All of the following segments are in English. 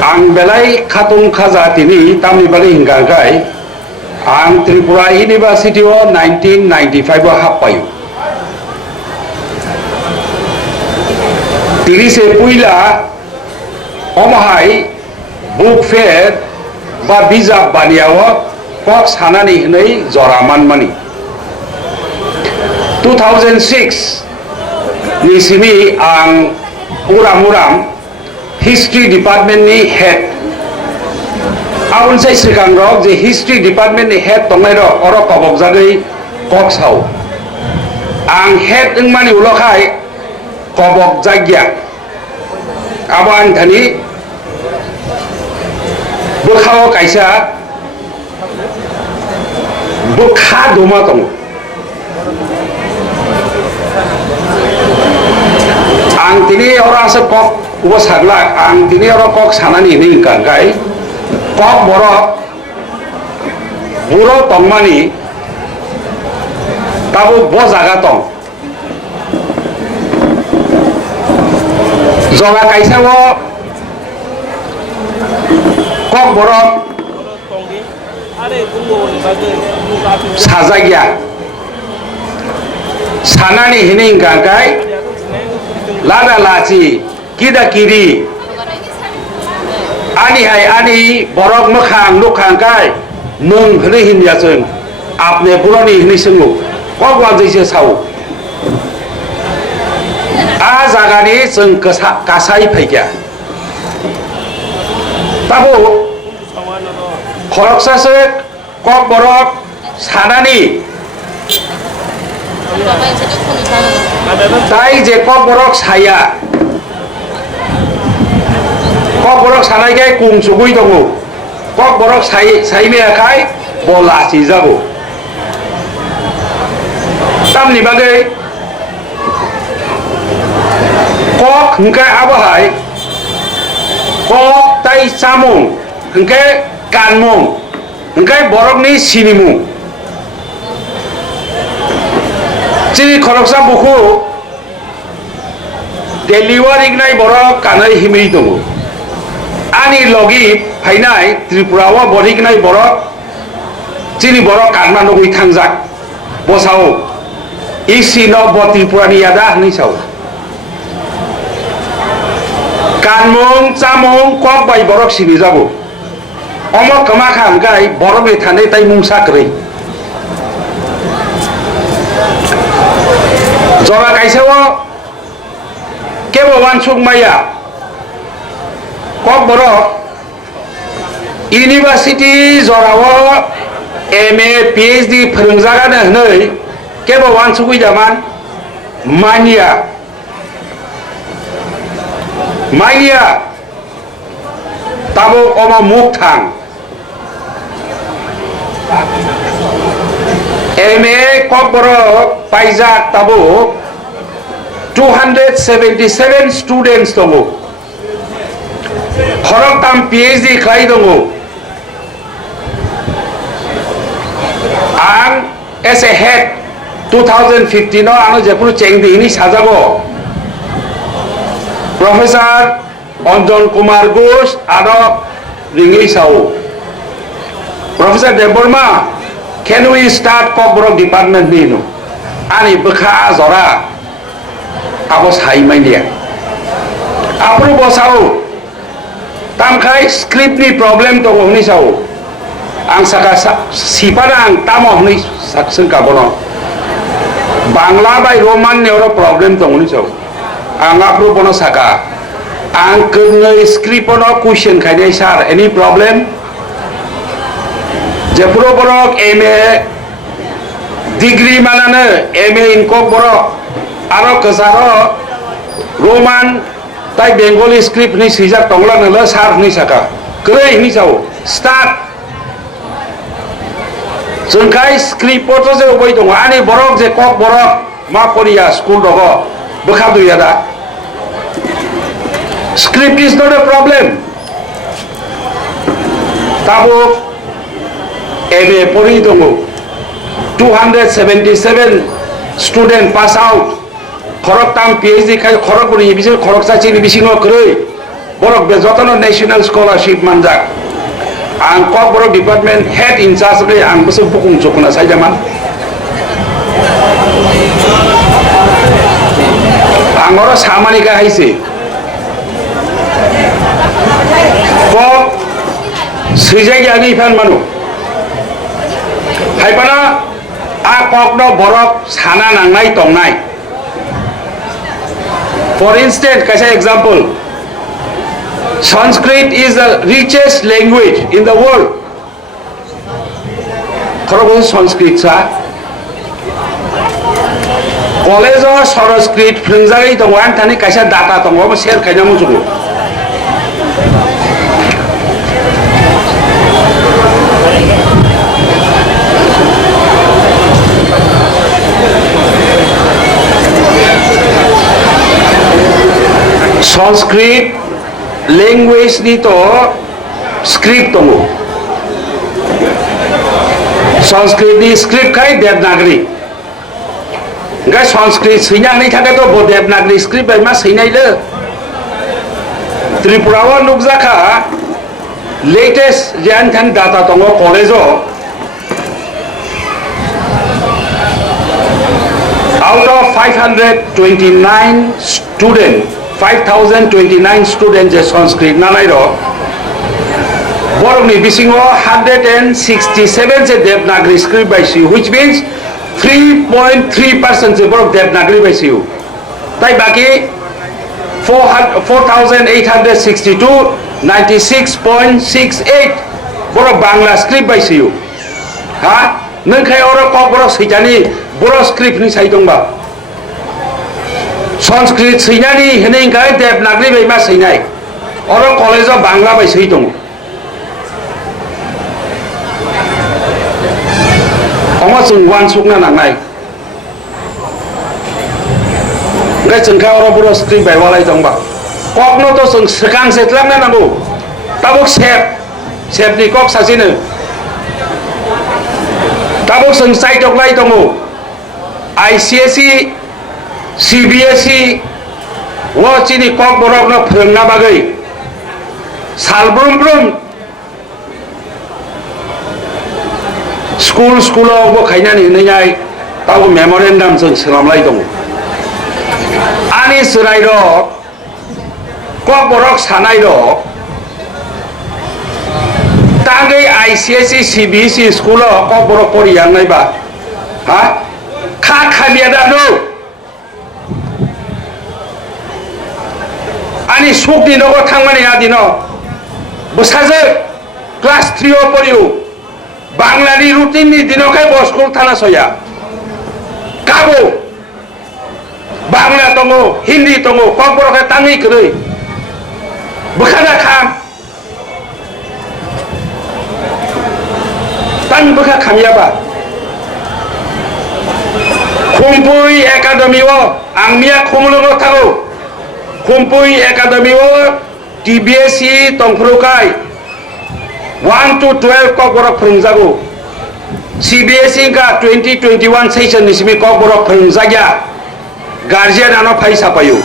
Ang belai khatung khaja tini tamni bali hinggagai ang Tripura University o 1995 o hapayu. Tiri se puila omahai book fair ba bijab baniawo kok sanani hinai joraman mani. 2006 ni sini ang uram history department ni head aun sai sikang rok je history department ni head tongai ro oro kobok jagai kok sau ang head ingmani ulokai kobok jagya aban thani bukhao kaisa bukha doma tong ang tini orang sekok ubah saglak ang tini orang kok sanani ini kai kok borok buro tongmani tabu bo jaga tong jaga kaisa wo kok borok sajagya sanani ini kai lada laci kida kiri ani hai ani borok mekhang nukhang kai mung hne hin ya chung apne purani hni sungu kogwan jaise sau a jaga ni chung kasai phaikya tabo khoroksa se kok borok sanani tai je kok borok saya kok borok sanai kai kum sugui tongo kok borok sai me kai bola si jago tamni bagai kok hingkai abahai kok tai samung hingkai kanmung hingkai borok ni sinimung Ciri khoroksa buku delivery nai borok kanai himei tongo ani logi phainai Tripura wa borik nai borok cini borok kanma nogui thangjak bosao isi no bo Tripura ni yada ni sau kanmung chamung kok bai borok sini jago omo kama kham gai borok ni thane tai mungsa krei Jora kaisa wo kebo wansuk maya kok borok university jora wo MA PhD phurungjaga na hnoi kebo wansukui jaman mania tabo oma mukthang MA kok borok paijak tabo 277 students tongo horok tam PhD khai tongo ang as a head 2015 no ano jepur chengdi ini sajago Professor Anjan Kumar Ghosh aro ringi sau Professor Deborma can we start Kokborok department ni no ani bekha zora abos hai maindia apro bosau tamkai script ni problem to ngoni sau ang saka siparang tamo ni saksen ka bono bangla bai roman ne oro problem to ngoni sau ang apro bono saka ang kene script no question khaidai sir any problem jepuro borok MA degree manane MA in Kokborok aro kesaro Roman tai Bengali script ni sijak tongla nela sar ni saka kre ni sau start jengkai script poto je boi dong ani borok je kok borok ma korea school dogo bekhadu yada script is not a problem tabo MA pori dongo 277 student pass out khorok tam PhD khai khorok boni bising khorok sa chini bising no krei borok be jotono national scholarship manjak ang kok borok department head in charge re ang busu bukung chokna saijaman angoro samani ka haise kok sijai jani fan manu haipana a kok no borok sana nangnai tongnai for instance kaisa example Sanskrit is the richest language in the world khorobo Sanskrit sa college of Sanskrit phringjai tongwan thani kaisa data tongo mo share khaina mo jugo Sanskrit language ni to script tongo Sanskrit ni script khai Devanagari ga Sanskrit sinya ni thake to bo Devanagari script bai ma sinai le Tripura wa nukjaka latest jan than data tongo college out of 529 students 5,029 students in Sanskrit nanairo borok ni bisingo 167 se Devanagari script by you which means 3.3% se borok Devanagari by you tai baki 4,862 96.68 borok Bangla script by you ha nang khai oro kok borok sijani borok script ni sai dongba Sanskrit sinani henei kai Devanagari bai ma sinai oro college of Bangla bai sei dong oma sung wan sukna nangnai ngai chungkha oro boro script bai walai dongba kokno to sung sekang setlamna nango tabuk sep ni kok sasine tabuk sung sai dok lai dongo ICSE CBSE wo chini kok borok no phungna bagai salbrum school bo khaina ni nei tau memorandum jeng selamlai dong ani surai ro kok borok sanai ro tagai ICSE CBSE school kok borok pori yang nai ba ha kha khamia da no ani sukni nogo thangmani adino bosaje class 3 o poriu banglani routine ni dinokai bo school thana soya kabo bangla tongo hindi tongo kokboro ka tangi krei bukhana kham tan bukha khamya ba khumpui academy o angmia khumlugo thago Kumpui Academy TBSE tongfrukai 1 to 12 kok borok phungjago CBSE ka 2021 session nismi kok borok phungjagya guardian ano phaisa payu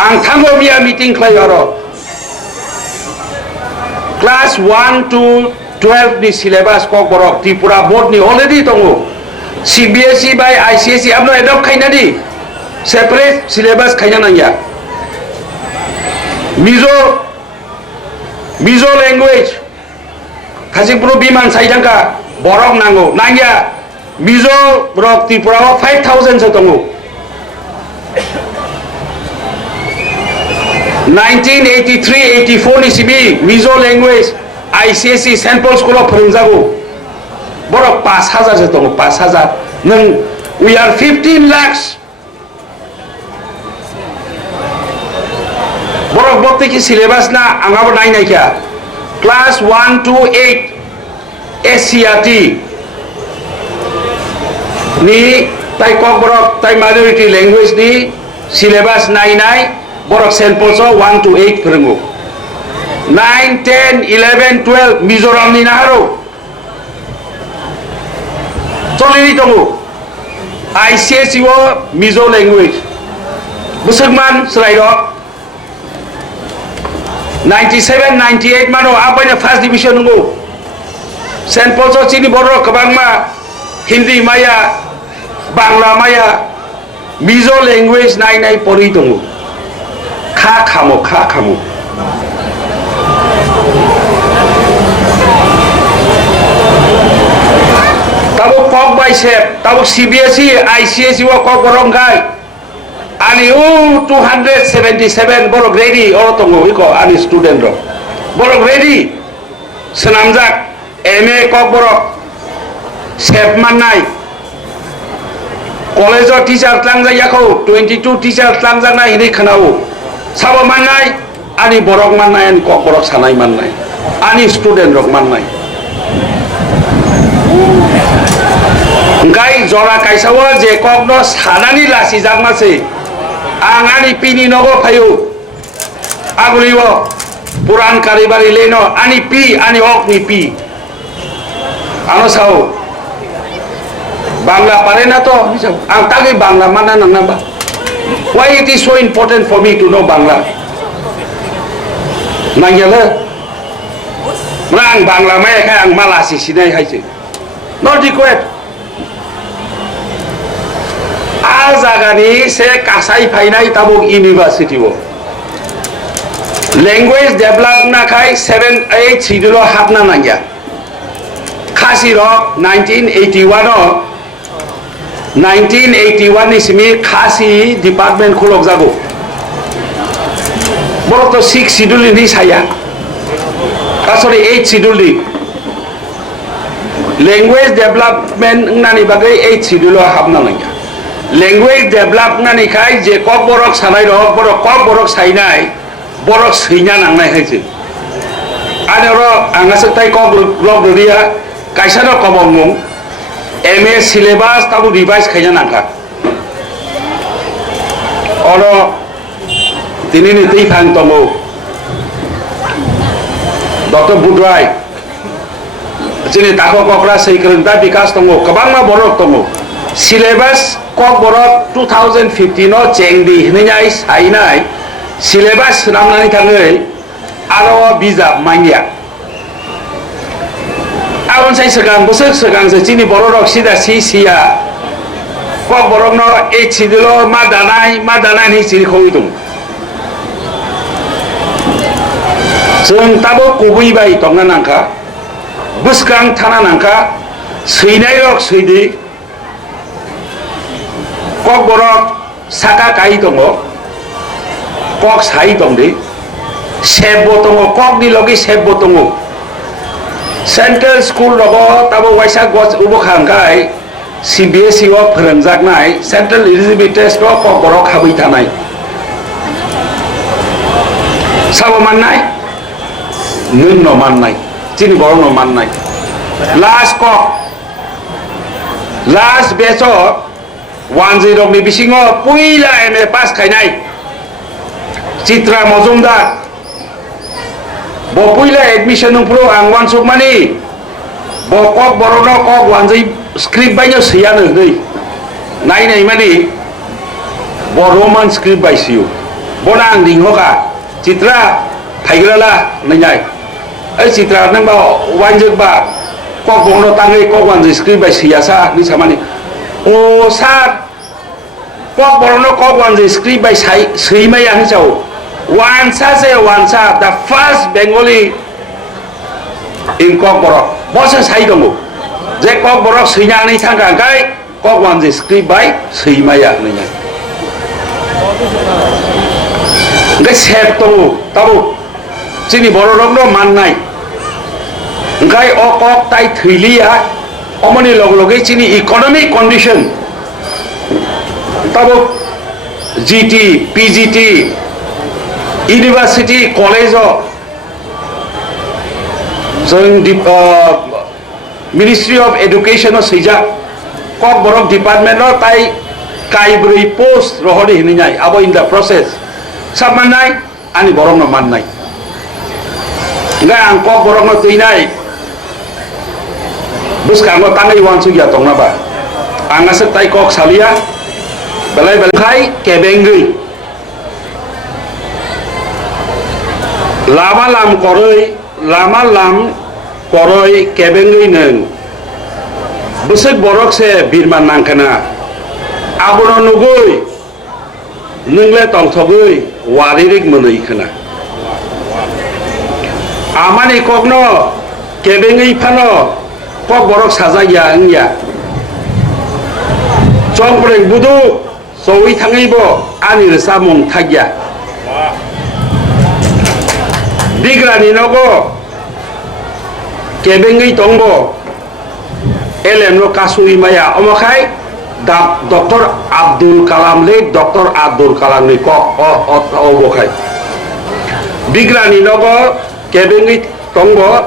ang thango mia meeting khlaiyaro class 1 to 12 ni syllabus kok borok Tripura board ni already tongo CBSE by ICSE abno adopt khaina di separate syllabus khaina nangya Mizo language Khasipuru biman saijangka borok nango nangya Mizo borok Tripura 5,000 se tongo 1983-84 ni sibi Mizo language ICSE sample school of phungjago borok 5,000 se tongo 5,000 nang we are 15 lakhs borok bokti ki syllabus na angabo nai kya class 1 to 8 SCRT ni tai kok borok tai minority language ni syllabus nai borok sample so 1 to 8 phurungu 9 10 11 12 Mizoram ni naharo tolini tongu ICSE wo Mizo language busukman serai ro 97 98 mano apa nya first division nunggu Saint Paul sini borok kebang ma Hindi maya Bangla maya Mizo language nai pori tunggu kha kamu tabu kok by sep tabu CBSE ICSE wa kok borong kai ani 277 borok ready oro tunggu iko ani student ro borok ready senamjak MA kok borok sep manai college of teacher tlangjak yakau 22 teacher tlangjak na ini khanau sabo manai ani borok manai ani kok borok sanai manai ani student rok manai ngai jora kaisawa je kok no sanani lasi jak mase angani pini nogo phayu aguliwo puran karibari leno ani pi ani ok ni pi ano sao Bangla parena to ang tagi Bangla mana nang namba why it is so important for me to know Bangla nangyala mang Bangla may kay ang malasi sinay hay si not required Azagani se kasai phainai tabuk university wo language develop na khai 7 8 siduro hapna nangya khasi ro 1981 ismi khasi department khulok jago borok to 6 schedule ni saya sorry 8 schedule ni language development nani bagai 8 schedule hapna nangya language develop nani khai je kok borok sanai ro borok kok borok sainai borok sinya nangnai haise ane ro angasek tai kok log dia kaisa ro komong MA syllabus tabu revise khanya nangka oro tinini tei phang tomo Dr. Budrai sini tako kokra sei kerenta bikas tomo kabangma borok tomo syllabus kok borok 2015 no chengdi hinai sainai syllabus namnani thangai aro biza mangya awon sai segang busuk segang sini borok sida sia kok borok no sidilo madanai ni sini khoi tung seng tabo kubui bai tonga nangka buskang thana nangka suinai rok suidi kok borok saka kai tongo kok sai tongdi sebo tongo kok di logi sebo tongo central school rogo tabo waisa gos ubo khangkai CBSE wa pharangjak nai central eligibility test ro kok borok khabai thanai sabo mannai nun no mannai chini borok no mannai last batch of 10 ni bisingo puila MA pass khainai Citra Mozumdar bo puila admission nung pro ang wan sukmani bo kok borono kok wanjai script banyo siya nai nai mani bo roman script by siu bo nang ding hoka Citra thaigrala nai Citra nang ba wanjek ba kok bongno tangai kok wanjai script by siya sa ni samani o sa kok borono kok wanjai script by sei mai ang chau Wansa the first Bengali in kok borok bosa sai dongo je kok borok sinya ni thangka kai kok wanjai script by sei maya ni nya ngai sep to tabu chini borok no mannai ngai o kok tai thiliya omoni loge chini economic condition tabu GT PGT University College of Ministry of Education of Sijak kok borok department no tai kai beri post rohodi hininyai abo in the process samanai ani borok no mannai ngai ang kok borok no tuinai bus kang no tangai wan su ya tong na ba angasek tai kok salia belai kai kebengui lama lam koroi kebengui neng besek borok se birman nangkana abono nugui nengle tongthogui waririk monoi khana amani kokno kebengui phano kok borok sajaya engya chongpreng budu sowi thangaibo ani samung thagya bigrani nogo kebengui tongbo elem no kasui maya omakai Dr. Abdul Kalam le Dr. Abdul Kalam ni ko obokai bigrani nogo kebengui tongbo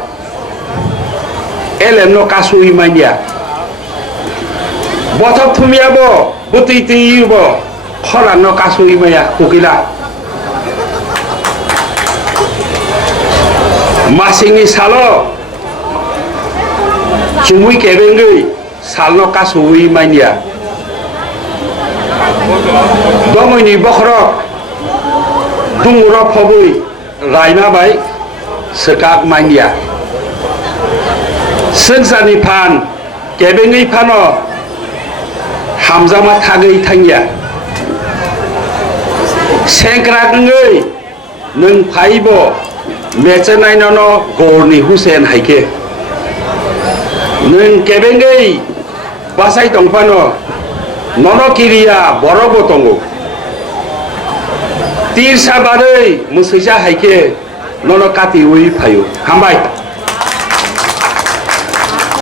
elem no kasui maya bothop thumiabo butitibo khoran no kasui maya kukila masingni salo chumui kebengui salno kasui mania domoni bokhrok dungro phobui raina bai sekak mania sengsani phan kebengui phano hamzama thagei thangya sengkrak ngei nung phaibo mechenai nono gorni husen haike nung kebengei basai tongphano nono kiriya borobo tongo tir sabarei musaisa haike nono kati ui phayo hambai